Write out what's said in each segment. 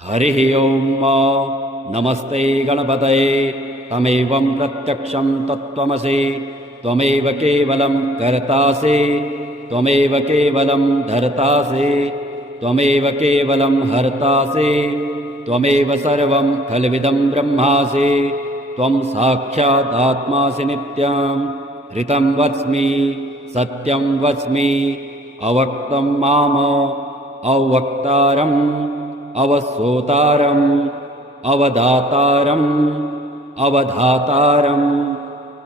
हरिः ओम् नमस्ते गणपतये तमेवं प्रत्यक्षं तत्त्वमसि त्वमेव केवलं कर्तासि त्वमेव केवलं धर्तासि त्वमेव केवलं हर्तासि त्वमेव सर्वं खल्विदं ब्रह्मासि त्वं साक्षादात्मासि नित्यं ऋतं वच्मि सत्यं वच्मि अवक्तं माम अवक्तारम् अवसोतारम् अवदातारम् अवधातारम्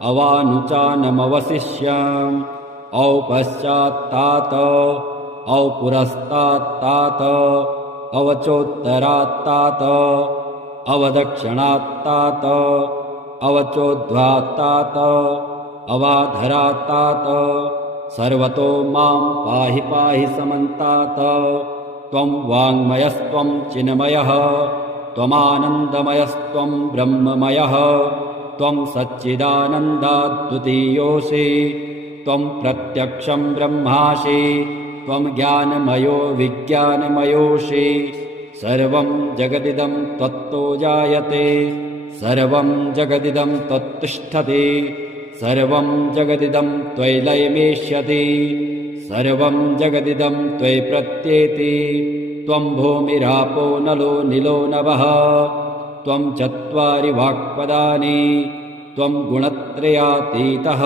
अवानुचानमवशिष्याम् औपश्चात्तात औपुरस्तात्तात अवचोत्तरात्तात अवदक्षिणात्तात अवचोद्ध्वात्तात अवाधरात्तात सर्वतो मां पाहि पाहि समन्तात त्वं वाङ्मयस्त्वं चिन्मयः त्वमानन्दमयस्त्वं ब्रह्ममयः त्वं सच्चिदानन्दाद्वितीयोऽसि त्वं प्रत्यक्षं ब्रह्मासि त्वं ज्ञानमयो विज्ञानमयोऽसि सर्वं जगदिदं त्वत्तो जायते सर्वं जगदिदं त्वत्तिष्ठति सर्वं जगदिदं त्वयि लयमेष्यति सर्वं जगदिदं त्वयि प्रत्येति त्वं भूमिरापो नलो निलो नभः त्वं चत्वारि वाक्पदानि त्वं गुणत्रयातीतः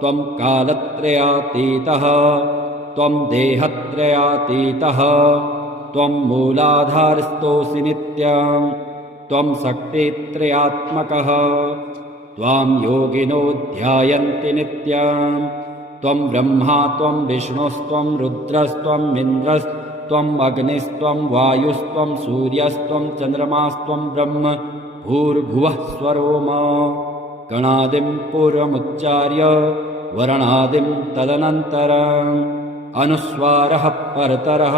त्वं कालत्रयातीतः त्वं देहत्रयातीतः त्वं मूलाधारस्थोऽसि नित्यं त्वं शक्तित्रयात्मकः त्वां योगिनो ध्यायन्ति नित्यं त्वं ब्रह्मा त्वं विष्णुस्त्वं रुद्रस्त्वं इन्द्रस्त्वं अग्निस्त्वं वायुस्त्वं सूर्यस्त्वं चन्द्रमास्त्वं ब्रह्म भूर्भुवः स्वरोम गणादिं पूर्वमुच्चार्य वर्णादिं तदनन्तरम् अनुस्वारः परतरः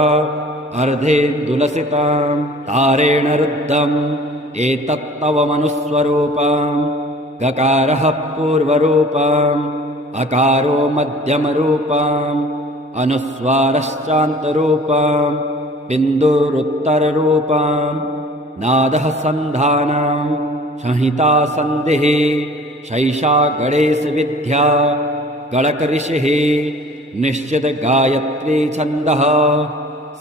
अर्धेन्दुलसितं तारेण रुद्धम् एतत्तव मनुस्वरूपम् गकारः पूर्वरूपम् अकारो मध्यमरूपम् अनुस्वारश्चान्तरूपम् बिन्दुरुत्तररूपम् नादः सन्धानम् संहिता सन्धिः शैषा गणेशविद्या गणकऋषिः निश्चितगायत्री छन्दः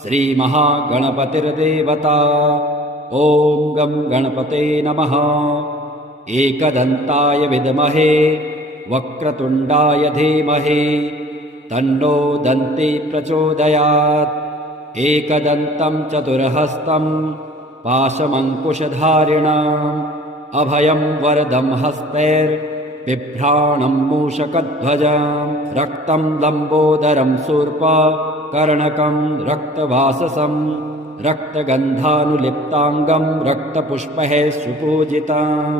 श्रीमहागणपतिर्देवता ॐ गं गणपते नमः एकदन्ताय विद्महे वक्रतुण्डाय धीमहि तन्नो दन्ती प्रचोदयात् एकदन्तं चतुर्हस्तं पाशमङ्कुशधारिणम् अभयं वरदं हस्तैर्बिभ्राणं मूषकध्वजं रक्तं लम्बोदरं शूर्पकर्णकं रक्तवाससं रक्तगन्धानुलिप्ताङ्गं रक्तपुष्पैः सुपूजितम्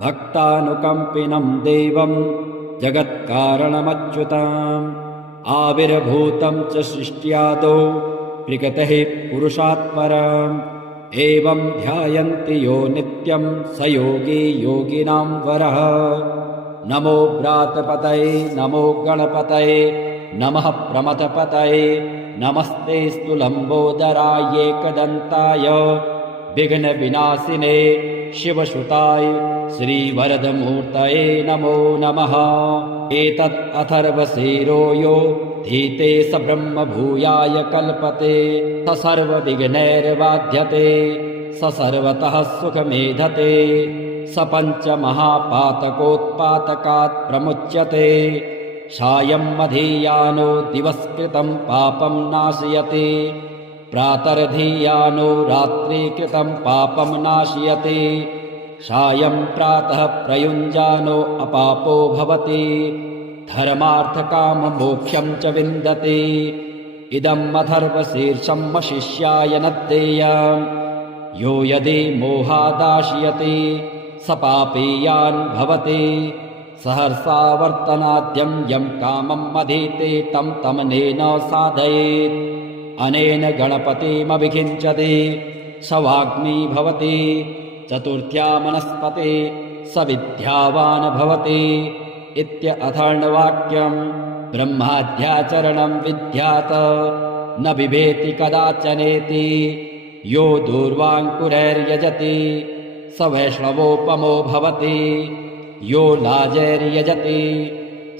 भक्तानुकम्पिनं देवं जगत्कारणमच्युतम् आविर्भूतं च सृष्ट्यादौ प्रकृतेः पुरुषात् परम् एवं ध्यायन्ति यो नित्यं स योगी योगिनां वरः नमो व्रातपतये नमो गणपतये नमः प्रमथपतये नमस्तेऽस्तु लम्बोदराय एकदन्ताय विघ्नविनाशिने शिवसुताय श्रीवरदमूर्तये नमो नमः एतत् अथर्वशीरो यो धीते स ब्रह्मभूयाय कल्पते स सर्वविघ्नैर्बाध्यते स सर्वतः सुखमेधते स पञ्चमहापातकोत्पातकात् प्रमुच्यते सायं मधीयानो दिवस्कृतं पापं नाशयति प्रातर्धीयानो रात्रिकृतं पापं नाशयति सायं प्रातः प्रयुञ्जानो अपापो भवति धर्मार्थकाममोक्षं च विन्दति इदम् अथर्वशीर्षं वशिष्याय न देयम् यो यदि मोहादाशयति स पापीयान् भवति सहर्षा वर्तनाद्यं यं कामम् अधीते तं तमनेन साधयेत् अनेन गणपतिमभिषिञ्चति स वाग्मी भवति चतुर्थ्या मनस्पते स विद्यावान् भवति इत्यथर्ववाक्यम् ब्रह्माद्याचरणं विद्यात् न बिभेति कदाचनेति यो दूर्वाङ्कुरैर्यजति स वैष्णवोपमो भवति। यो लाजैर्यजति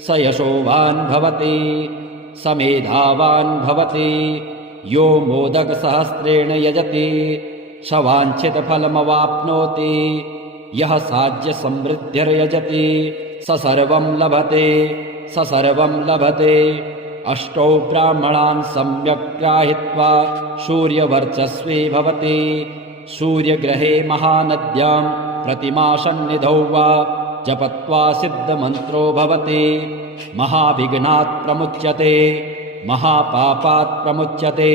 स यशोवान् भवति, स मेधावान् भवति। यो मोदकसहस्रेण यजति स वाञ्छितफलमवाप्नोति। यः साज्यसमृद्धिर्यजति स सर्वं लभते, स सर्वं लभते। अष्टौ ब्राह्मणान् सम्यक् ग्राहित्वा सूर्यवर्चस्वी भवति। सूर्यग्रहे महानद्यां प्रतिमासन्निधौ वा जपत्वा सिद्धमन्त्रो भवति। महाविघ्नात् प्रमुच्यते, महापापात् प्रमुच्यते,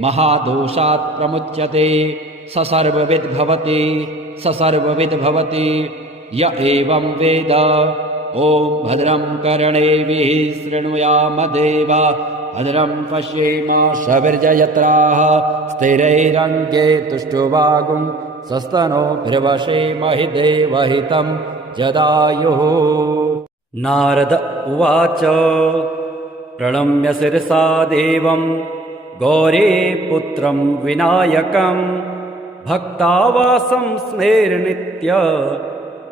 महादोषात् प्रमुच्यते। स सर्वविद् भवति, स सर्वविद् भवति। य एवं वेद। ॐ भद्रं कर्णेभिः शृणुयाम देवा, भद्रं पश्येम सविर्जयत्राः स्थिरैरङ्गे तुष्टुवागुं स्वस्तनोभिर्वशेमहि देवहितं जदायुः। नारद उवाच प्रणम्य शिरसा देवं गौरीपुत्रं विनायकं भक्तावासं स्मेरनित्य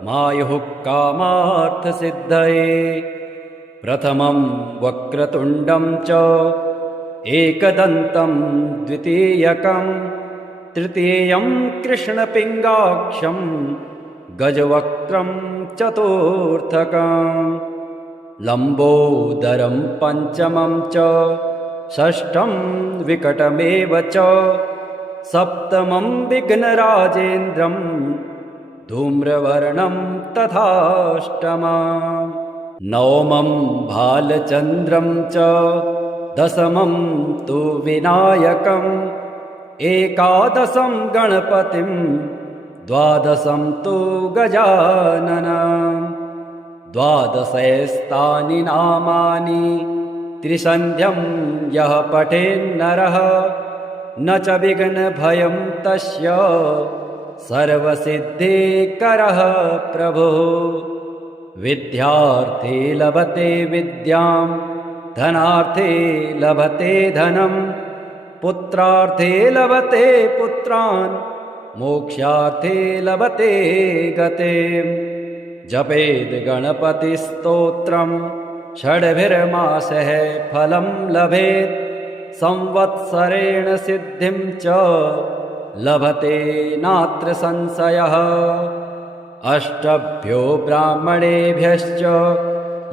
मायुः कामार्थसिद्धये। प्रथमं वक्रतुण्डं च एकदन्तं द्वितीयकं तृतीयं कृष्णपिङ्गाक्षं गजवक्त्रं चतुर्थकं लम्बोदरं पञ्चमं च षष्ठं विकटमेव च सप्तमं विघ्नराजेन्द्रं धूम्रवर्णं तथाष्टमम् नवमं भालचन्द्रं च दशमं तु विनायकम् एकादशं गणपतिं द्वादशं तु गजाननम्। द्वादशैस्तानि नामानि त्रिसन्ध्यं यः पठेन्नरः न च विघ्नभयं तस्य सर्वसिद्धिकरः प्रभुः। विद्यार्थे लभते विद्यां, धनार्थे लभते धनं, पुत्रार्थे लभते पुत्रान्, मोक्षार्थे लभते गतिम्। जपेद् गणपतिस्तोत्रं षड्भिर्मासः फलं लभेत्। संवत्सरेण सिद्धिं च लभते नात्र संशयः। अष्टभ्यो ब्राह्मणेभ्यश्च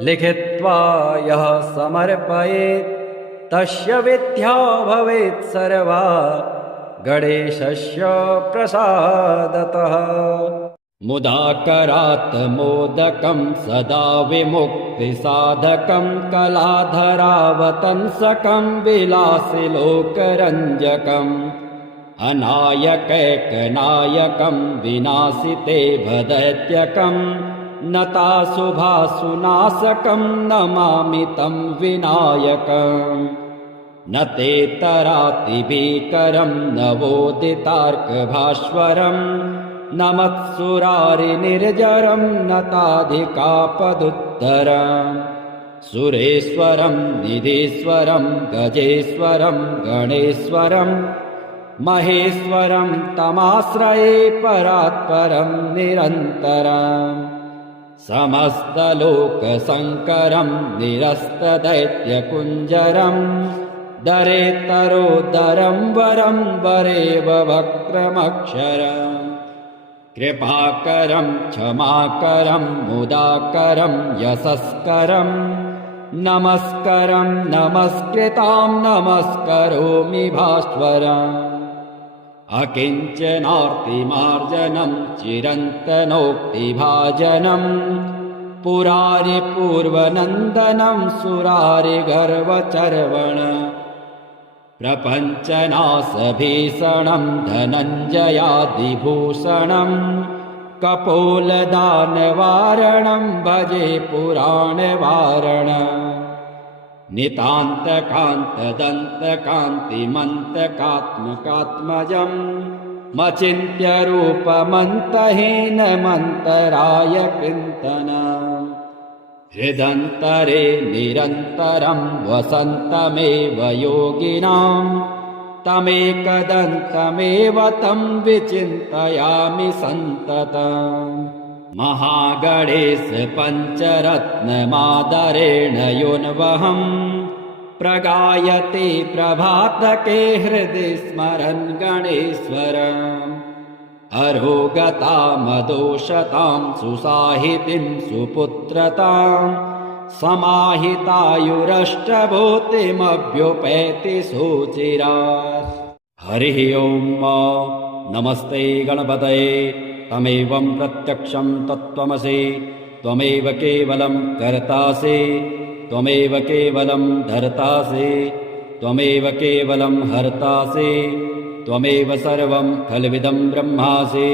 लिखित्वा यः समर्पयेत् तस्य विद्या भवेत् सर्वा गणेशस्य प्रसादतः। मुदाकरात् मोदकं सदा विमुक्तिसाधकं कलाधरावतंसकं विलासिलोकरञ्जकम् अनायकैकनायकं विनाशिते भदैत्यकं नताशुभासुनाशकं नमामि तं विनायकम्। न तेतरातिभीकरं नवोदितार्कभास्वरं न मत्सुरारिनिर्जरं नताधिकापदुत्तरम्। सुरेश्वरं निधीश्वरं गजेश्वरं गणेश्वरं महेश्वरं तमाश्रये परात्परं निरन्तरम्। समस्तलोकशङ्करं निरस्तदैत्यकुञ्जरं दरेतरोदरं वरं वरेव वक्रमक्षरम्। कृपाकरं क्षमाकरं मुदाकरं यशस्करं नमस्करं नमस्कृतां नमस्करोमि भास्वरम्। अकिञ्चनार्तिमार्जनं चिरन्तनोक्तिभाजनं पुरारिपूर्वनन्दनं सुरारिगर्वचर्वण। प्रपञ्चनाशभीषणं धनञ्जयादिभूषणं कपोलदानवारणं भजे पुराणवारणम्। नितान्तकान्तदन्तकान्तिमन्तकात्मकात्मजं मचिन्त्यरूपमन्तहीनमन्तराय कृन्तनम्। हृदन्तरे निरन्तरं वसन्तमेव योगिनां तमेकदन्तमेव तं विचिन्तयामि सन्ततम् महागणेश पञ्चरत्नमादरेण योऽन्वहम् प्रगायते प्रभातके हृदि स्मरन् गणेश्वरम् अरोगतामदोषतां सुसाहितिं सुपुत्रतां समाहितायुरष्टभूतिमभ्युपैति सुचिरात्। हरिः ओम् नमस्ते गणपतये तमेवं प्रत्यक्षं तत्त्वमसि त्वमेव केवलं कर्तासि त्वमेव केवलं धर्तासि त्वमेव केवलं हर्तासि त्वमेव सर्वं खल्विदं ब्रह्मासि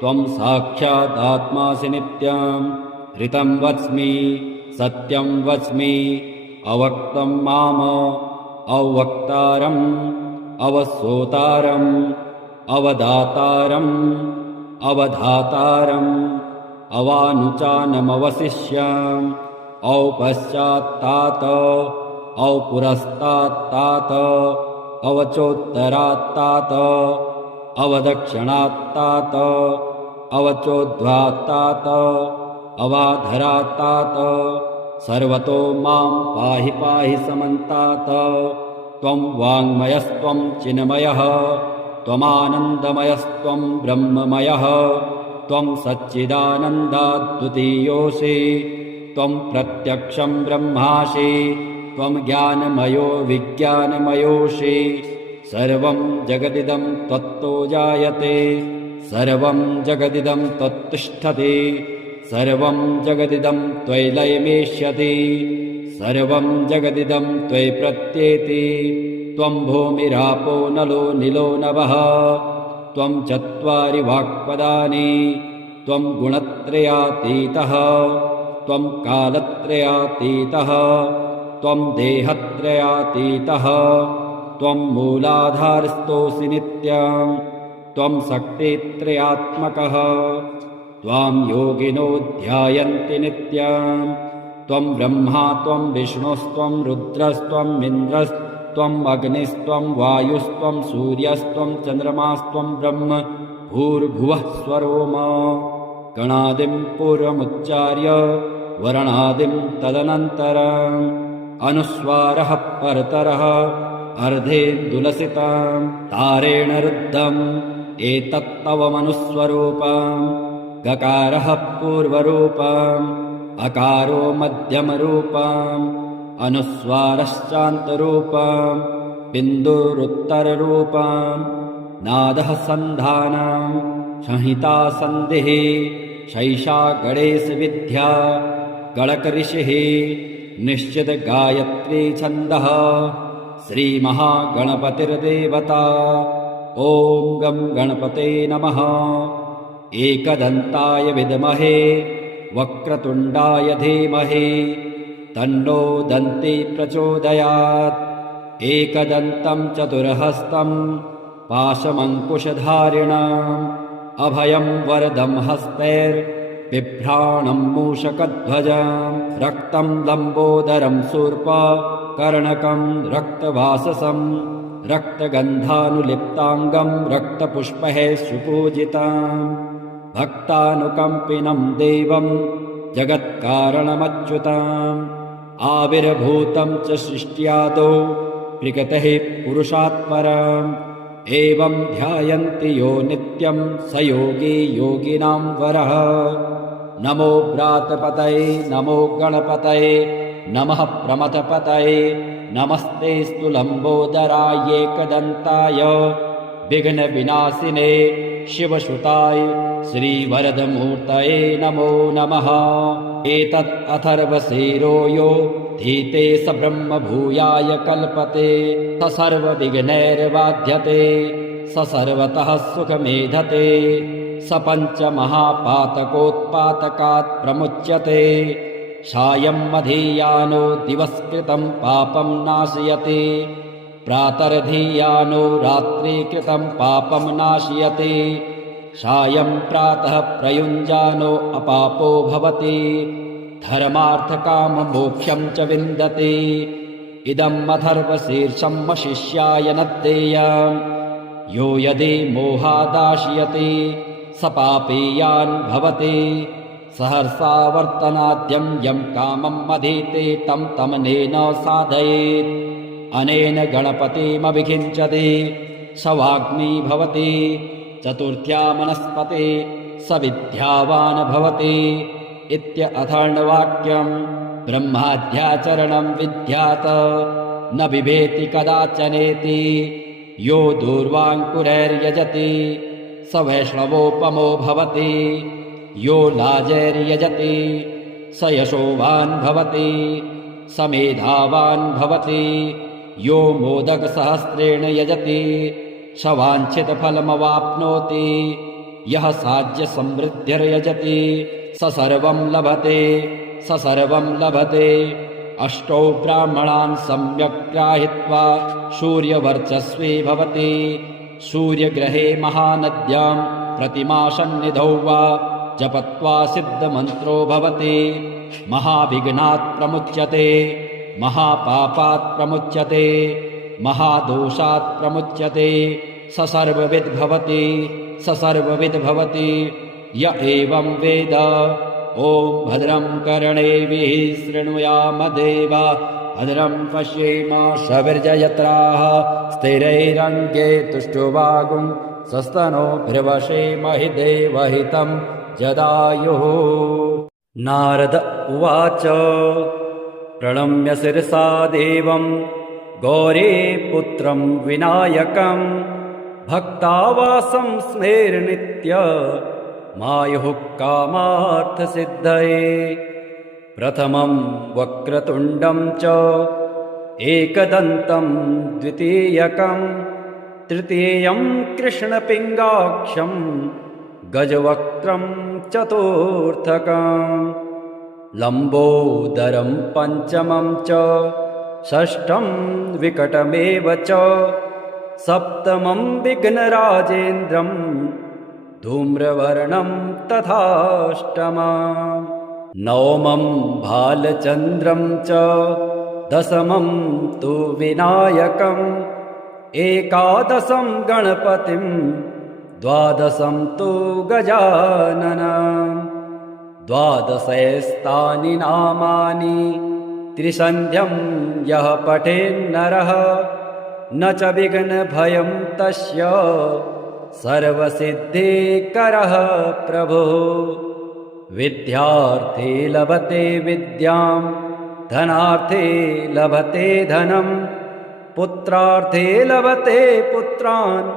त्वं साक्षादात्मासि नित्यं ऋतं वच्मि सत्यं वच्मि अवक्तं माम अवक्तारम् अवसोतारम् अवदातारम् अवधातारम् अवानुचानमवशिष्याम् औपश्चात्तात औपुरस्तात्तात अवचोत्तरात्तात अवदक्षिणात्तात अवचोद्ध्वात्तात अवाधरात्तात सर्वतो मां पाहि पाहि समन्तात त्वं वाङ्मयस्त्वं चिन्मयः त्वमानन्दमयस्त्वं ब्रह्ममयः त्वं सच्चिदानन्दाद्वितीयोऽसि त्वं प्रत्यक्षं ब्रह्मासि त्वं ज्ञानमयो विज्ञानमयोऽसि सर्वं जगदिदं त्वत्तो जायते सर्वं जगदिदं त्वत्तिष्ठति सर्वं जगदिदं त्वयि लयमेष्यति सर्वं जगदिदं त्वयि प्रत्येति त्वं भूमिरापो नलो निलो नभः त्वं चत्वारि वाक्पदानि त्वं गुणत्रयातीतः त्वं कालत्रयातीतः त्वं देहत्रयातीतः त्वं मूलाधारस्थोऽसि नित्यं त्वं शक्तित्रयात्मकः त्वां योगिनो ध्यायन्ति नित्यं त्वं ब्रह्मा त्वं विष्णुस्त्वं रुद्रस्त्वं इन्द्रस्त्वं अग्निस्त्वं वायुस्त्वं सूर्यस्त्वं चन्द्रमास्त्वं ब्रह्म भूर्भुवः स्वरोम गणादिं पूर्वमुच्चार्य वर्णादिं तदनन्तरम् अनुस्वारः परतरः अर्धेन्दुलसितं तारेण रुद्धम् एतत्तवमनुस्वरूपम् गकारः पूर्वरूपम् अकारो मध्यमरूपम् अनुस्वारश्चान्तरूपम् बिन्दुरुत्तररूपम् नादः सन्धानम् संहिता सन्धिः शैषा गणेशविद्या गणकऋषिः निश्चित गायत्री छन्दः श्रीमहागणपतिर्देवता ॐ गं गणपते नमः एकदन्ताय विद्महे वक्रतुण्डाय धीमहि तन्नो दन्ती प्रचोदयात् एकदन्तं चतुर्हस्तं पाशमङ्कुशधारिणम् अभयं वरदं हस्तैर्बिभ्राणं मूषकध्वजं रक्तं लम्बोदरं शूर्पकर्णकं रक्तवाससं रक्तगन्धानुलिप्ताङ्गं रक्तपुष्पैः सुपूजितं भक्तानुकम्पिनं देवं जगत्कारणमच्युतम् आविर्भूतं च सृष्ट्यादौ प्रकृतेः पुरुषात् परम् एवं ध्यायन्ति यो नित्यं स योगी योगिनां वरः नमो व्रातपतये नमो गणपतये नमः प्रमथपतये नमस्ते लम्बोदराय एकदन्ताय विघ्नविनाशिने शिवसुताय श्रीवरदमूर्तये नमो नमः एतत् अथर्वशीरो यो धीते स ब्रह्मभूयाय कल्पते स सर्वविघ्नैर्बाध्यते स सर्वतः सुखमेधते स पञ्चमहापातकोत्पातकात् प्रमुच्यते सायं मधीयानो दिवस्कृतं पापं नाशयति प्रातर्धीयानो रात्रिकृतं पापं नाशयति सायं प्रातः प्रयुञ्जानो अपापो भवति धर्मार्थकाममोक्षं च विन्दति इदम् अथर्वशीर्षम् वशिष्याय नद्देय यो यदि मोहादाशयति स पापेयान् भवति सहर्षावर्तनाद्यं यं कामम् अधीते तं तमनेन साधयेत् अनेन गणपतिमभिषिञ्चति स वाग्मी भवति चतुर्थ्या मनस्पते स विद्यावान् भवति इत्यथर्ववाक्यम् ब्रह्माद्याचरणं विद्यात् न बिभेति कदाचनेति यो दूर्वाङ्कुरैर्यजति स वैष्णवोपमो भवति यो लाजैर्यजति स यशोवान् भवति स मेधावान् भवति यो मोदकसहस्रेण यजति स वाञ्छितफलमवाप्नोति यः साज्यसमृद्धिर्यजति स सर्वं लभते स सर्वं लभते अष्टौ ब्राह्मणान् सम्यक् ग्राहित्वा सूर्यवर्चस्वी भवति सूर्यग्रहे महानद्यां प्रतिमासन्निधौ वा जपत्वा सिद्धमन्त्रो भवति महाविघ्नात् प्रमुच्यते महापापात् प्रमुच्यते महादोषात् प्रमुच्यते स सर्वविद् भवति स सर्वविद् भवति य एवं वेद ॐ भद्रं कर्णेभिः शृणुयाम देवा भद्रं पश्येम सविर्जयत्राः स्थिरैरङ्गे तुष्टुवागुं स्वस्तनोभिर्वशेमहि देवहितं जदायुः। नारद उवाच प्रणम्य शिरसा देवं गौरीपुत्रं विनायकं भक्तावासं स्मेरनित्य मायुः कामार्थसिद्धये प्रथमं वक्रतुण्डं च एकदन्तं द्वितीयकं तृतीयं कृष्णपिङ्गाक्षं गजवक्त्रं चतुर्थकं लम्बोदरं पञ्चमं च षष्ठं विकटमेव च सप्तमं विघ्नराजेन्द्रं धूम्रवर्णं तथाष्टमं नवमं भालचन्द्रं च दशमं तु विनायकम् एकादशं गणपतिं द्वादशं तु गजाननं द्वादशैस्तानि नामानि त्रिसन्ध्यं यः पठेन्नरः न च विघ्नभयं तस्य सर्वसिद्धिकरः प्रभुः विद्यार्थे लभते विद्यां धनार्थे लभते धनं पुत्रार्थे लभते पुत्रान्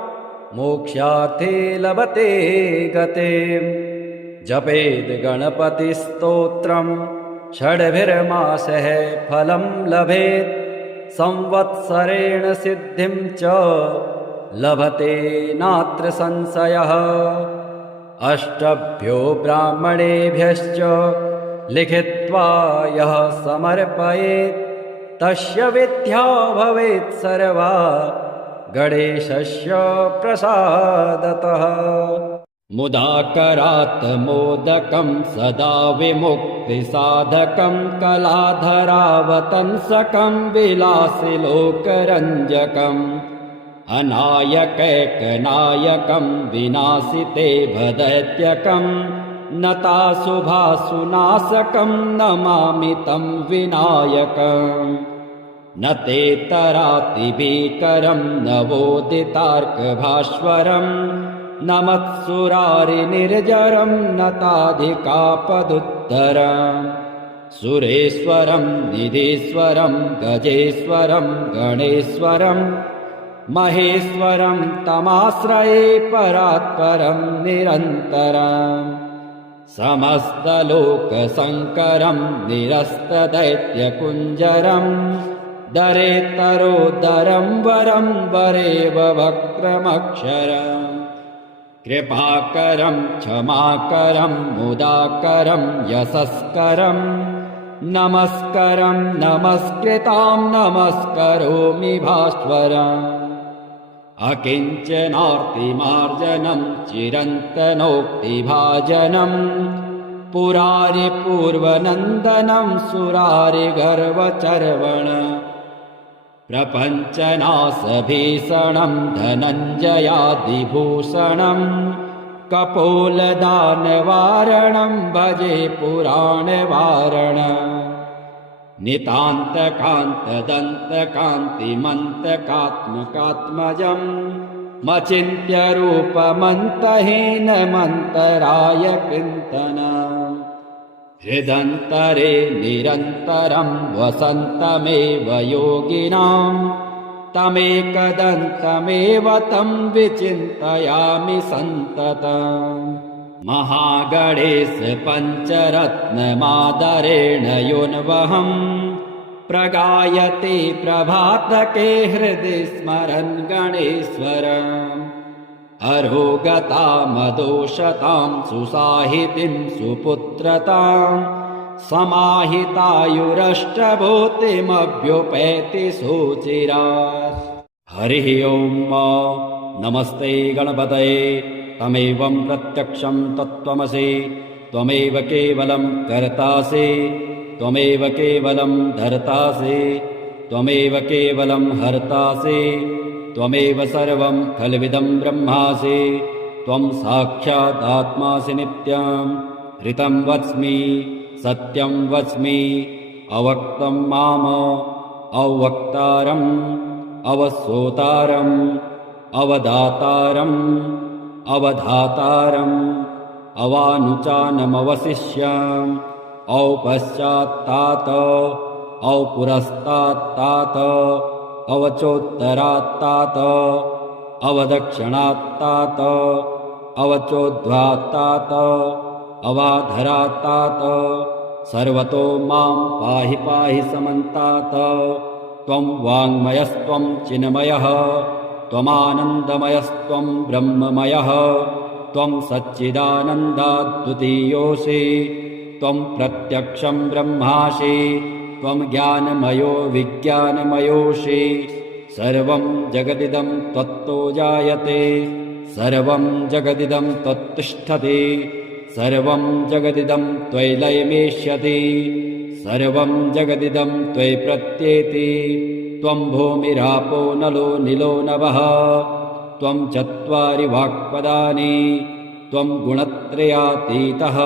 मोक्षार्थे लभते गतिं जपेद् गणपतिस्तोत्रं षड्भिर्मासः फलं लभेत् संवत्सरेण सिद्धिं च लभते नात्र संशयः अष्टभ्यो ब्राह्मणेभ्यश्च लिखित्वा यः समर्पयेत् तस्य विद्या भवेत् सर्वा गणेशस्य प्रसादतः मुदाकरात् मोदकं सदा विमुक्तिसाधकं कलाधरावतंसकं विलासिलोकरञ्जकम् अनायकैकनायकं विनाशिते भदैत्यकं नताशुभासुनाशकं नमामि तं विनायकम् न तेतरातिभीकरं नवोदितार्कभास्वरं नमत्सुरारिनिर्जरं नताधिकापदुत्तरम् सुरेश्वरं निधीश्वरं गजेश्वरं गणेश्वरं महेश्वरं तमाश्रये परात्परं निरन्तरम् समस्तलोकशङ्करं निरस्तदैत्यकुञ्जरं दरेतरोदरं वरं वरेव वक्रमक्षरम् कृपाकरं क्षमाकरं मुदाकरं यशस्करं नमस्करं नमस्कृतां नमस्करोमि भास्वरम् अकिञ्चनार्तिमार्जनं चिरन्तनोक्तिभाजनं पुरारिपूर्वनन्दनं सुरारिगर्वचर्वण प्रपञ्चनाशभीषणं धनञ्जयादिभूषणम् कपोलदानवारणं भजे पुराणवारण नितान्तकान्तदन्तकान्तिमन्तकात्मकात्मजम् मचिन्त्यरूपमन्तहीनमन्तराय चिन्तन हृदन्तरे निरन्तरं वसन्तमेव योगिनां तमेकदन्तमेव तं विचिन्तयामि सन्ततम् महागणेश पञ्चरत्नमादरेण योन्वहम् प्रगायते प्रभातके हृदि स्मरन् गणेश्वरम् अरोगतामदोषतां सुसाहितिं सुपुत्रतां समाहितायुरष्टभूतिमभ्युपैति सुचिरात्। हरिः ओम् नमस्ते गणपतये तमेवं प्रत्यक्षं तत्त्वमसि त्वमेव केवलं कर्तासि त्वमेव केवलं धर्तासि त्वमेव केवलं हर्तासि त्वमेव सर्वं खल्विदं ब्रह्मासि त्वं साक्षात् आत्मासि नित्यं ऋतं वच्मि सत्यं वच्मि अवक्तं माम अवक्तारम् अवसोतारम् अवदातारम् अवधातारम् अवानुचानमवशिष्याम् औपश्चात्तात औपुरस्तात्तात अवचोत्तरात्तात अवदक्षिणात्तात अवचोद्ध्वात्तात अवाधरात्तात सर्वतो मां पाहि पाहि समन्तात त्वं वाङ्मयस्त्वं चिन्मयः त्वमानन्दमयस्त्वं ब्रह्ममयः त्वं सच्चिदानन्दाद्वितीयोऽसि त्वं प्रत्यक्षं ब्रह्मासि त्वं ज्ञानमयो विज्ञानमयोऽसि सर्वं जगदिदं त्वत्तो जायते सर्वं जगदिदं त्वत्तिष्ठति सर्वं जगदिदं त्वयि लयमेष्यति सर्वं जगदिदं त्वयि प्रत्येति त्वं भूमिरापो नलो निलो नभः त्वं चत्वारि वाक्पदानि त्वं गुणत्रयातीतः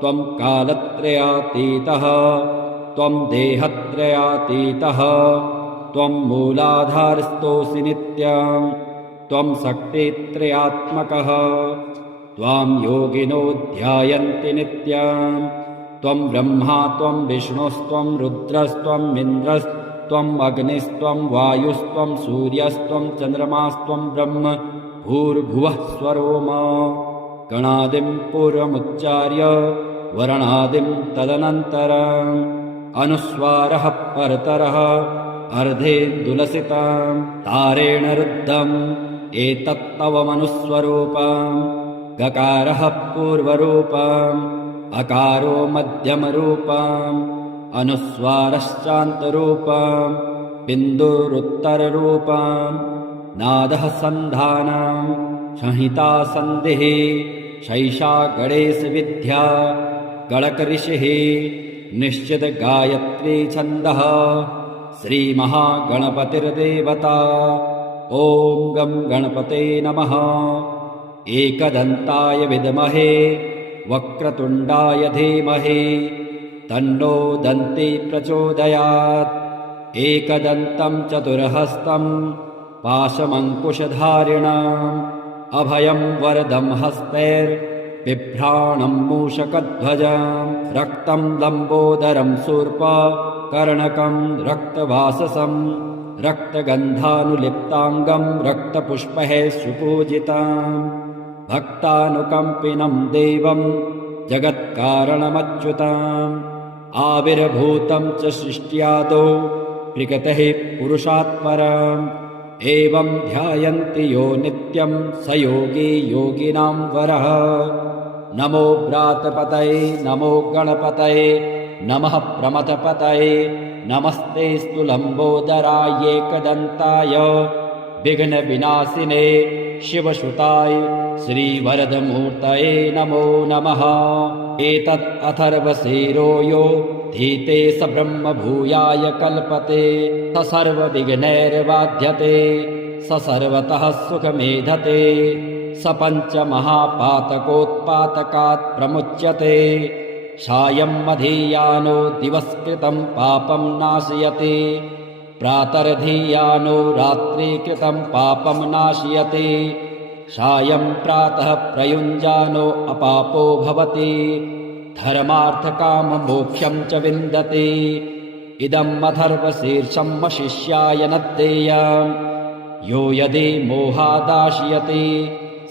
त्वं कालत्रयातीतः त्वं देहत्रयातीतः त्वं मूलाधारस्थोऽसि नित्यं त्वं शक्तित्रयात्मकः त्वां योगिनो ध्यायन्ति नित्यं त्वं ब्रह्मा त्वं विष्णुस्त्वं रुद्रस्त्वं इन्द्रस्त्वम् अग्निस्त्वं वायुस्त्वं सूर्यस्त्वं चन्द्रमास्त्वं ब्रह्म भूर्भुवः स्वरोम गणादिं पूर्वमुच्चार्य वर्णादिं तदनन्तरम् अनुस्वारः परतरः अर्धेन्दुलसितं तारेण रुद्धम् एतत्तव मनुस्वरूपम् गकारः पूर्वरूपम् अकारो मध्यमरूपम् अनुस्वारश्चान्तरूपम् बिन्दुरुत्तररूपम् नादः सन्धानम् संहिता सन्धिः शैषा गणेशविद्या गणकऋषिः निश्चित गायत्री छन्दः श्रीमहागणपतिर्देवता ॐ गं गणपते नमः एकदन्ताय विद्महे वक्रतुण्डाय धीमहि तन्नो दन्ती प्रचोदयात् एकदन्तं चतुर्हस्तं पाशमङ्कुशधारिणम् अभयं वरदं हस्तैर्बिभ्राणं मूषकध्वजं रक्तं लम्बोदरं शूर्पकर्णकं रक्तवाससं रक्तगन्धानुलिप्ताङ्गं रक्तपुष्पैः सुपूजितं भक्तानुकम्पिनं देवं जगत्कारणमच्युतम् आविर्भूतं च सृष्ट्यादौ प्रकृतेः पुरुषात् परम् एवं ध्यायन्ति यो नित्यं स योगी योगिनां वरः नमो व्रातपतये नमो गणपतये नमः प्रमथपतये नमस्ते स्तुलम्बोदराय एकदन्ताय विघ्नविनाशिने शिवसुताय श्रीवरदमूर्तये नमो नमः एतत् अथर्वशीरो यो धीते स ब्रह्मभूयाय कल्पते स सर्वविघ्नैर्बाध्यते स सर्वतः सुखमेधते स पञ्चमहापातकोत्पातकात् प्रमुच्यते सायं मधीयानो दिवस्कृतं पापं नाशयति प्रातर्धीयानो रात्रिकृतं पापं नाशयति सायं प्रातः प्रयुञ्जानो अपापो भवति धर्मार्थकाममोक्षं च विन्दति इदम् अथर्वशीर्षं शिष्याय न देयम् यो यदि मोहादाशयति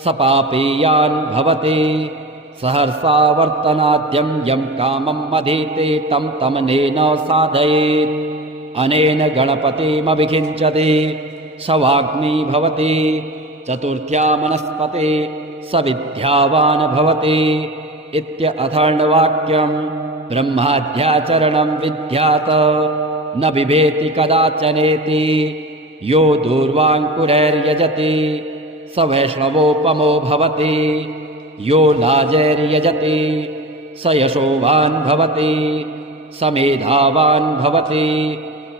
स पापीयान् भवति सहर्षा वर्तनाद्यं यं कामम् अधीते तं तमनेन साधयेत् अनेन गणपतिमभिषिञ्चति स वाग्मी भवति चतुर्थ्या मनस्पति स विद्यावान् भवति इत्यथर्ववाक्यम् ब्रह्माद्याचरणं विद्यात् न बिभेति कदाचनेति यो दूर्वाङ्कुरैर्यजति स वैष्णवोपमो भवति यो लाजैर्यजति स यशोवान् भवति स मेधावान् भवति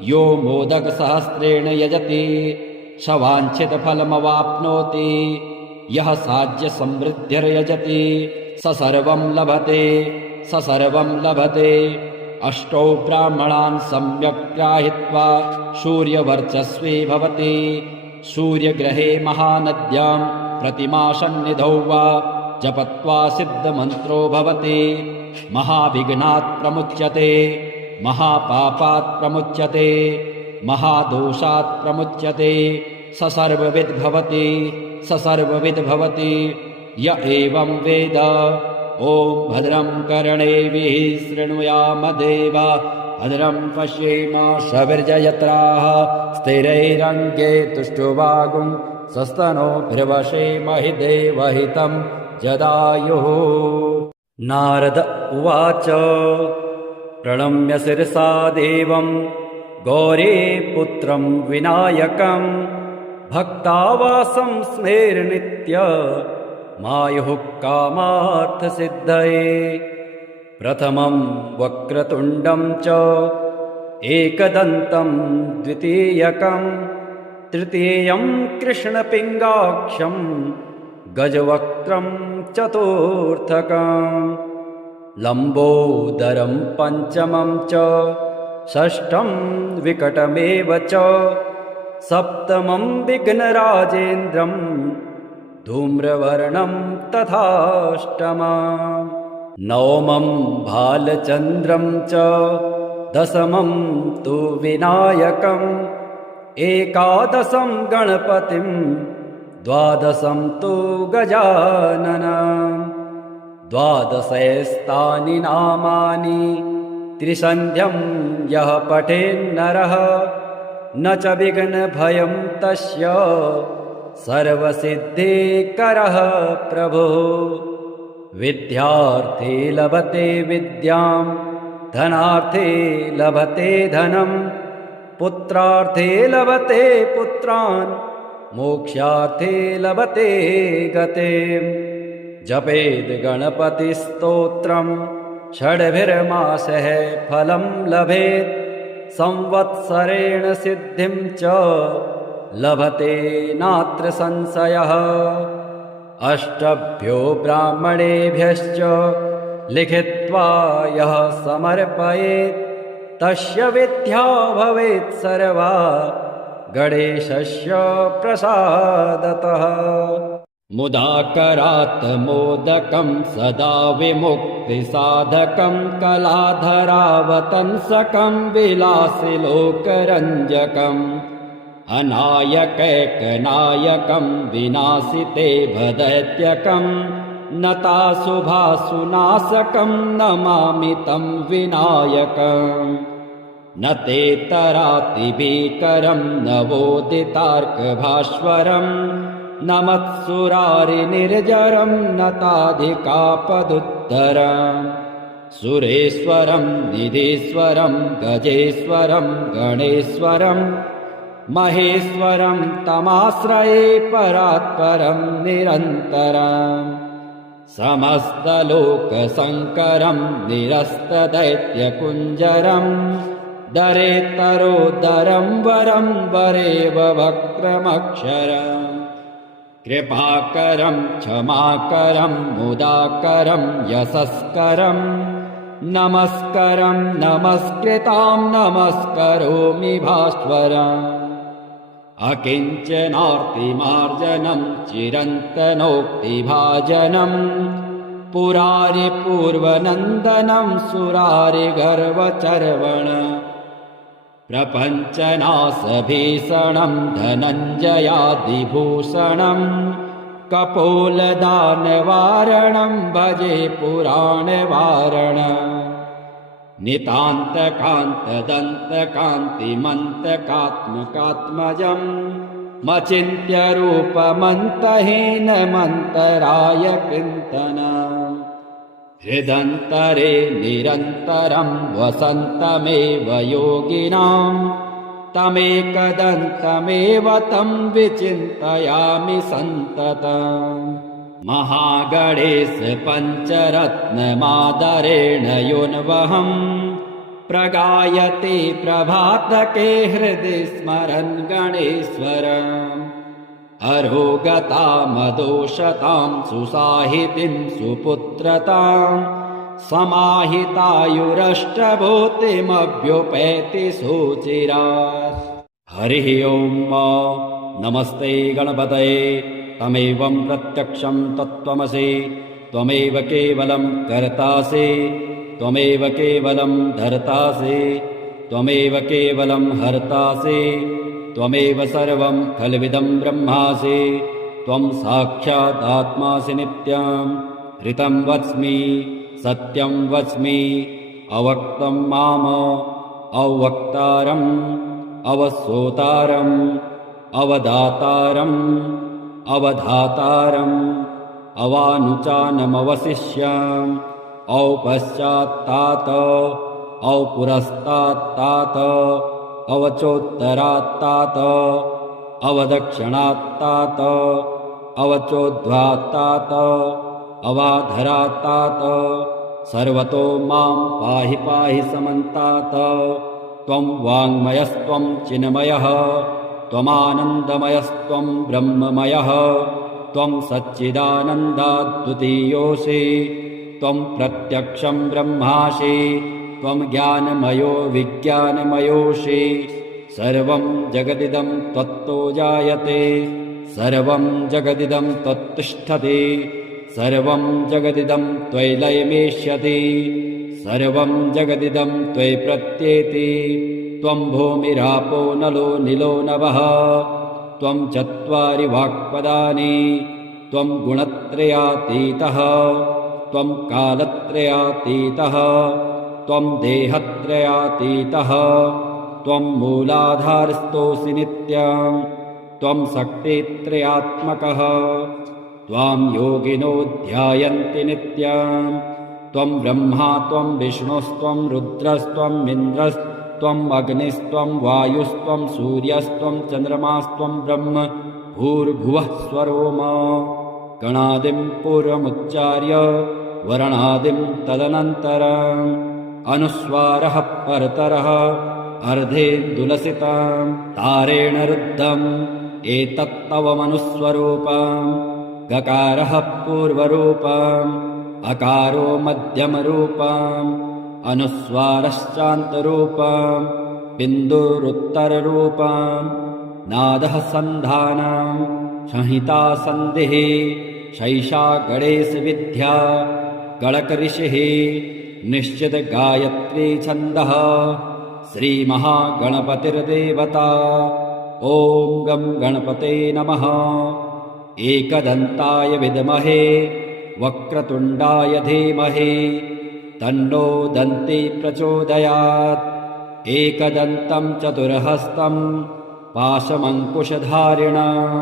यो मोदकसहस्रेण यजति स वाञ्छितफलमवाप्नोति यः साज्यसमृद्धिर्यजति स सर्वं लभते स सर्वं लभते अष्टौ ब्राह्मणान् सम्यक् ग्राहीत्वा सूर्यवर्चस्वी भवति सूर्यग्रहे महानद्यां प्रतिमासन्निधौ वा जपत्वा सिद्धमन्त्रो भवति महाविघ्नात् प्रमुच्यते महापापात् प्रमुच्यते महादोषात् प्रमुच्यते स सर्वविद् भवति स सर्वविद् भवति य एवं वेद ॐ भद्रं कर्णेभिः शृणुयाम देवा भद्रं पश्येम सविर्जयत्राः स्थिरैरङ्गे तुष्टुवागुं स्वस्तनोभिर्वशेमहि देवहितं जदायुः। नारद उवाच प्रणम्य शिरसा देवं गौरीपुत्रं विनायकं भक्तावासं स्मेरनित्य मायुः कामार्थसिद्धये प्रथमं वक्रतुण्डं च एकदन्तं द्वितीयकं तृतीयं कृष्णपिङ्गाक्षं गजवक्त्रं चतुर्थकं लम्बोदरं पञ्चमं च षष्ठं विकटमेव च सप्तमं विघ्नराजेन्द्रं धूम्रवर्णं तथाष्टमं नवमं भालचन्द्रं च दशमं तु विनायकम् एकादशं गणपतिं द्वादशं तु गजाननं द्वादशैस्तानि नामानि त्रिसन्ध्यं यः पठेन्नरः न च विघ्नभयं तस्य सर्वसिद्धिकरः प्रभुः विद्यार्थे लभते विद्यां धनार्थे लभते धनं पुत्रार्थे लभते पुत्रान् मोक्षार्थे लभते गतिं जपेद् गणपतिस्तोत्रं षड्भिर्मासः फलं लभेत् संवत्सरेण सिद्धिं च लभते नात्र संशयः अष्टभ्यो ब्राह्मणेभ्यश्च लिखित्वा यः समर्पयेत् तस्य विद्या भवेत् सर्वा गणेशस्य प्रसादतः मुदाकरात् मोदकं सदा विमुक्तिसाधकं कलाधरावतंसकं विलासिलोकरञ्जकम् अनायकैकनायकं विनाशिते भदैत्यकं नताशुभासुनाशकं नमामि तं विनायकम् न ते तरातिभीकरं नवोदितार्कभास्वरं न मत्सुरारिनिर्जरं नताधिकापदुत्तरम् सुरेश्वरं निधीश्वरं गजेश्वरं गणेश्वरं महेश्वरं तमाश्रये परात्परं निरन्तरं समस्तलोकशङ्करं निरस्तदैत्यकुञ्जरम् दरेतरोदरं वरं वरेव वक्त्रमक्षरम् कृपाकरं क्षमाकरं मुदाकरं यशस्करं नमस्करं नमस्कृतां नमस्करोमि भास्वरम् अकिञ्चनार्तिमार्जनं चिरन्तनोक्तिभाजनं पुरारिपूर्वनन्दनं सुरारिगर्वचर्वण प्रपञ्चनाशभीषणं धनञ्जयादिभूषणं कपोलदानवारणं भजे पुराणवारणम् नितान्तकान्तदन्तकान्तिमन्तकात्मकात्मजम् मचिन्त्यरूपमन्तहीनमन्तराय चिन्तनम् हृदन्तरे निरन्तरं वसन्तमेव योगिनां तमेकदन्तमेव तं विचिन्तयामि सन्ततम् महागणेश पञ्चरत्नमादरेण योन्वहं प्रगायते प्रभातके हृदि स्मरन् गणेश्वरम् अरोगतामदोषतां सुसाहितिं सुपुत्रतां समाहितायुरष्टभूतिमभ्युपैति सुचिरात्। हरिः ओम् नमस्ते गणपतये तमेवं प्रत्यक्षं तत्त्वमसि त्वमेव केवलं कर्तासि त्वमेव केवलं धर्तासि त्वमेव केवलं हर्तासि त्वमेव सर्वं खल्विदं ब्रह्मासि त्वं साक्षात् आत्मासि नित्यं ऋतं वच्मि सत्यं वच्मि अवक्तं माम अवक्तारम् अवसोतारम् अवदातारम् अवधातारम् अवानुचानमवशिष्याम् औपश्चात्तात औपुरस्तात्तात अवचोत्तरात्तात अवदक्षिणात्तात अवचोद्ध्वात्तात अवाधरात्तात सर्वतो मां पाहि पाहि समन्तात त्वं वाङ्मयस्त्वं चिन्मयः त्वमानन्दमयस्त्वं ब्रह्ममयः त्वं सच्चिदानन्दाद्वितीयोऽसि त्वं प्रत्यक्षं ब्रह्मासि त्वं ज्ञानमयो विज्ञानमयोऽसि सर्वं जगदिदं त्वत्तो जायते सर्वं जगदिदं त्वत्तिष्ठति सर्वं जगदिदं त्वयि लयमेष्यति सर्वं जगदिदं त्वयि प्रत्येति त्वं भूमिरापो नलो निलो नभः त्वं चत्वारि वाक्पदानि त्वं गुणत्रयातीतः त्वं कालत्रयातीतः त्वं देहत्रयातीतः त्वं मूलाधारस्थोऽसि नित्यं त्वं शक्तित्रयात्मकः त्वां योगिनो ध्यायन्ति नित्यं त्वं ब्रह्मा त्वं विष्णुस्त्वं रुद्रस्त्वं इन्द्रस्त्वं अग्निस्त्वं वायुस्त्वं सूर्यस्त्वं चन्द्रमास्त्वं ब्रह्म भूर्भुवः स्वरोम गणादिं पूर्वमुच्चार्य वर्णादिं तदनन्तरम् अनुस्वारः परतरः अर्धेन्दुलसितं तारेण रुद्धम् एतत्तव मनुस्वरूपम् गकारः पूर्वरूपम् अकारो मध्यमरूपम् अनुस्वारश्चान्तरूपम् बिन्दुरुत्तररूपम् नादः सन्धानम् संहिता सन्धिः शैषा गणेशविद्या गणकऋषिः निश्चित गायत्री छन्दः श्रीमहागणपतिर्देवता ॐ गं गणपते नमः एकदन्ताय विद्महे वक्रतुण्डाय धीमहि तन्नो दन्ती प्रचोदयात् एकदन्तं चतुर्हस्तं पाशमङ्कुशधारिणम्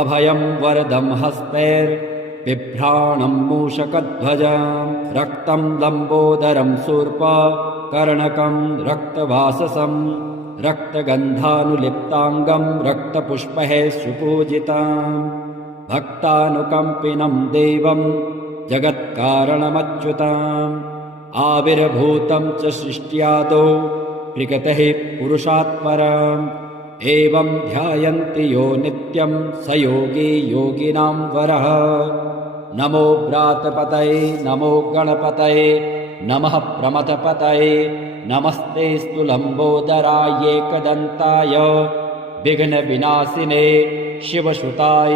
अभयं वरदं हस्तैर्बिभ्राणं मूषकध्वजं रक्तं लम्बोदरं शूर्पकर्णकं रक्तवाससं रक्तगन्धानुलिप्ताङ्गं रक्तपुष्पैः सुपूजितं भक्तानुकम्पिनं देवं जगत्कारणमच्युताम् आविर्भूतं च सृष्ट्यादौ प्रकृतिः पुरुषात्परम् एवं ध्यायन्ति यो नित्यं स योगी योगिनां वरः नमो व्रातपतये नमो गणपतये नमः प्रमथपतये नमस्तेऽस्तु लम्बोदराय एकदन्ताय विघ्नविनाशिने शिवसुताय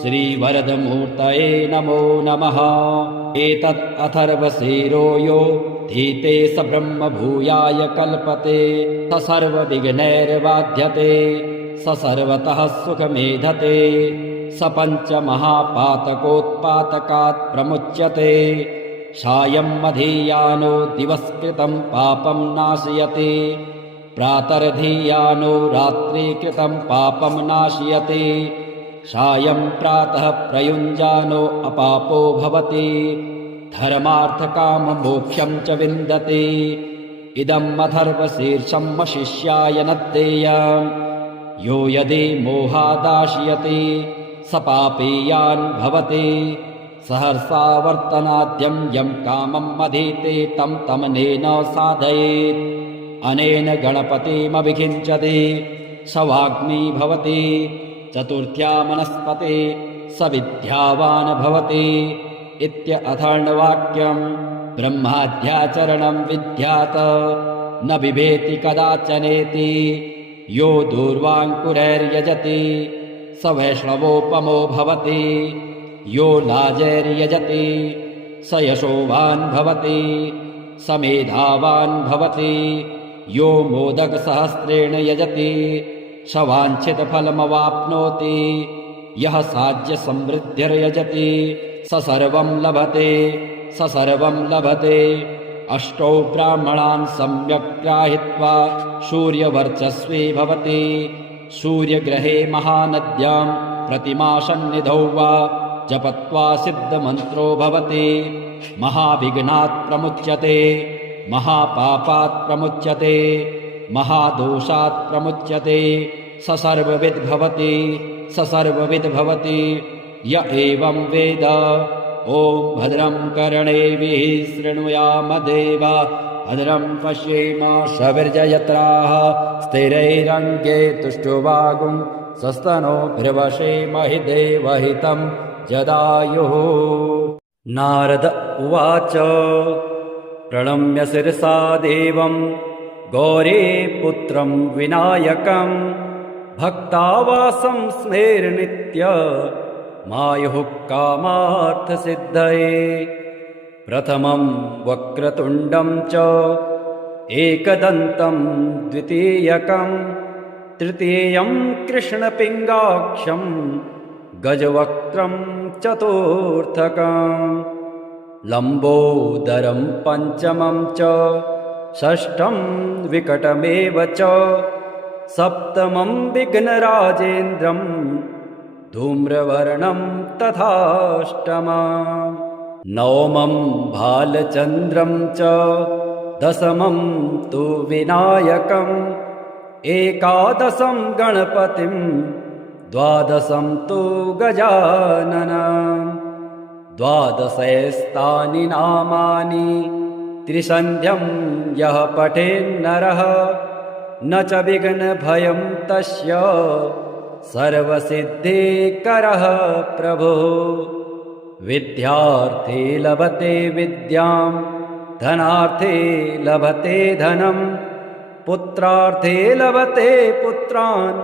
श्रीवरदमूर्तये नमो नमः एतत् अथर्वशीरो यो धीते स ब्रह्मभूयाय कल्पते स सर्वविघ्नैर्बाध्यते स सर्वतः सुखमेधते स पञ्चमहापातकोत्पातकात् प्रमुच्यते सायं मधीयानो दिवस्कृतं पापं नाशयति प्रातर्धीयानो रात्रिकृतं पापं नाशयति सायं प्रातः प्रयुञ्जानो अपापो भवति धर्मार्थकाममोक्षं च विन्दति इदम् अथर्वशीर्षं शिष्याय न देयम् यो यदि मोहादाशयति स पापीयान् भवति सहर्षावर्तनाद्यं यं कामम् अधीते तं तमनेन साधयेत् अनेन गणपतिमभिषिञ्चति स वाग्मी भवति चतुर्थ्या मनस्पते स विद्यावान् भवति इत्यथर्ववाक्यम् ब्रह्माद्याचरणं विद्यात् न बिभेति कदाचनेति यो दूर्वाङ्कुरैर्यजति स वैष्णवोपमो भवति यो लाजैर्यजति स यशोवान् भवति स मेधावान् भवति यो मोदकसहस्रेण यजति स वाञ्छितफलमवाप्नोति यः साज्यसमृद्धिर्यजति स सर्वं लभते स सर्वं लभते अष्टौ ब्राह्मणान् सम्यक् ग्राहीत्वा सूर्यवर्चस्वी भवति सूर्यग्रहे महानद्यां प्रतिमासन्निधौ वा जपत्वा सिद्धमन्त्रो भवति महाविघ्नात् प्रमुच्यते महापापात् प्रमुच्यते महादोषात् प्रमुच्यते स सर्वविद् भवति स सर्वविद् भवति य एवं वेद ॐ भद्रं कर्णेभिः शृणुयाम देवा भद्रं पश्येम सविर्जयत्राः स्थिरैरङ्गे तुष्टुवागुं सस्तनोभिर्वशेमहि देवहितं जदायुः नारद उवाच प्रणम्य शिरसा देवं गौरीपुत्रं विनायकं भक्तावासं स्मेरनित्य मायुः कामार्थसिद्धये प्रथमं वक्रतुण्डं च एकदन्तं द्वितीयकं तृतीयं कृष्णपिङ्गाक्षं गजवक्त्रं चतुर्थकं लम्बोदरं पञ्चमं च षष्ठं विकटमेव च सप्तमं विघ्नराजेन्द्रं धूम्रवर्णं तथाष्टमं नवमं भालचन्द्रं च दशमं तु विनायकम् एकादशं गणपतिं द्वादशं तु गजाननं द्वादशैस्तानि नामानि त्रिसन्ध्यं यः पठेन्नरः न च विघ्नभयं तस्य सर्वसिद्धिकरः प्रभुः विद्यार्थे लभते विद्यां धनार्थे लभते धनं पुत्रार्थे लभते पुत्रान्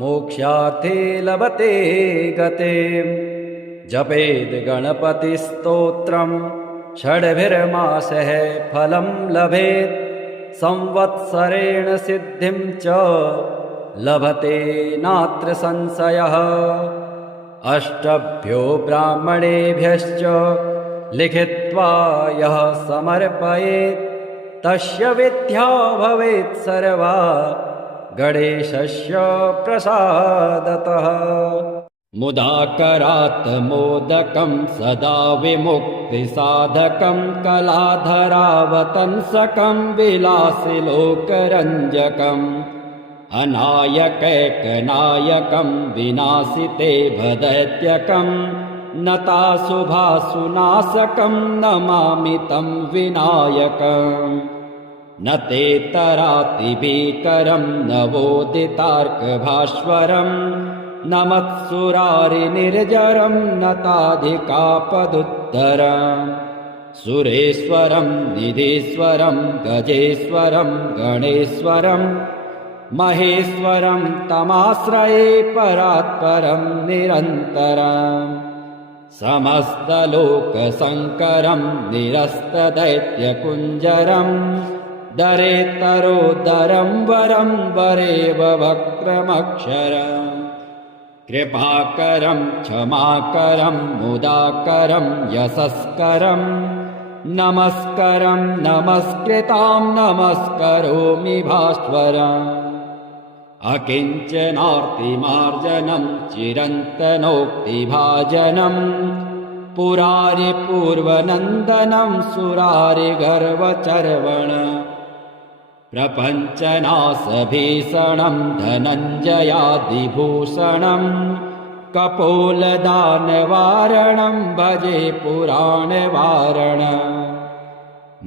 मोक्षार्थे लभते गतिं जपेद् गणपतिस्तोत्रं षड्भिर्मासः फलं लभेत् संवत्सरेण सिद्धिं च लभते नात्र संशयः अष्टभ्यो ब्राह्मणेभ्यश्च लिखित्वा यः समर्पयेत् तस्य विद्या भवेत् सर्वा गणेशस्य प्रसादतः मुदाकरात् मोदकं सदा विमुक्तिसाधकं कलाधरावतंसकं विलासिलोकरञ्जकम् अनायकैकनायकं विनाशिते भदैत्यकं नताशुभाशुनाशकं नमामि तं विनायकम् न ते तरातिभीकरं नवोदितार्कभास्वरम् न मत्सुरारिनिर्जरं नताधिकापदुत्तरम् सुरेश्वरं निधीश्वरं गजेश्वरं गणेश्वरं महेश्वरं तमाश्रये परात्परं निरन्तरम् समस्तलोकशङ्करं निरस्तदैत्यकुञ्जरं दरेतरोदरं वरं वरेव वक्रमक्षरम् कृपाकरं क्षमाकरं मुदाकरं यशस्करं नमस्करं नमस्कृतां नमस्करोमि भास्वरम् अकिञ्चनार्तिमार्जनं चिरन्तनोक्तिभाजनं पुरारिपूर्वनन्दनं सुरारिगर्वचर्वण प्रपञ्चनाशभीषणं धनञ्जयादिभूषणं कपोलदानवारणं भजे पुराणवारणम्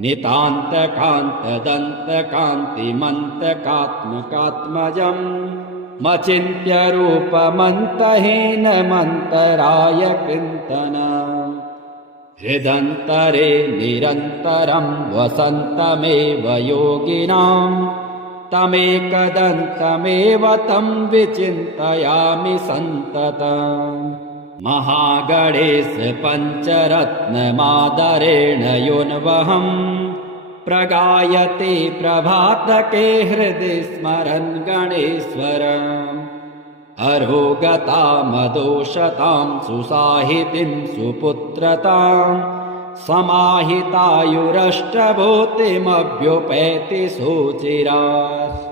नितान्तकान्तदन्तकान्तिमन्तकात्मकात्मजं मचिन्त्यरूपमन्तहीनमन्तराय चिन्तनम् हृदन्तरे निरन्तरं वसन्तमेव योगिनां तमेकदन्तमेव तं विचिन्तयामि सन्ततम् महागणेश पञ्चरत्नमादरेण योन्वहं प्रगायते प्रभातके हृदि स्मरन् गणेश्वरम् अरोगतामदोषतां सुसाहितिं सुपुत्रतां समाहितायुरष्टभूतिमभ्युपैति सुचिरात्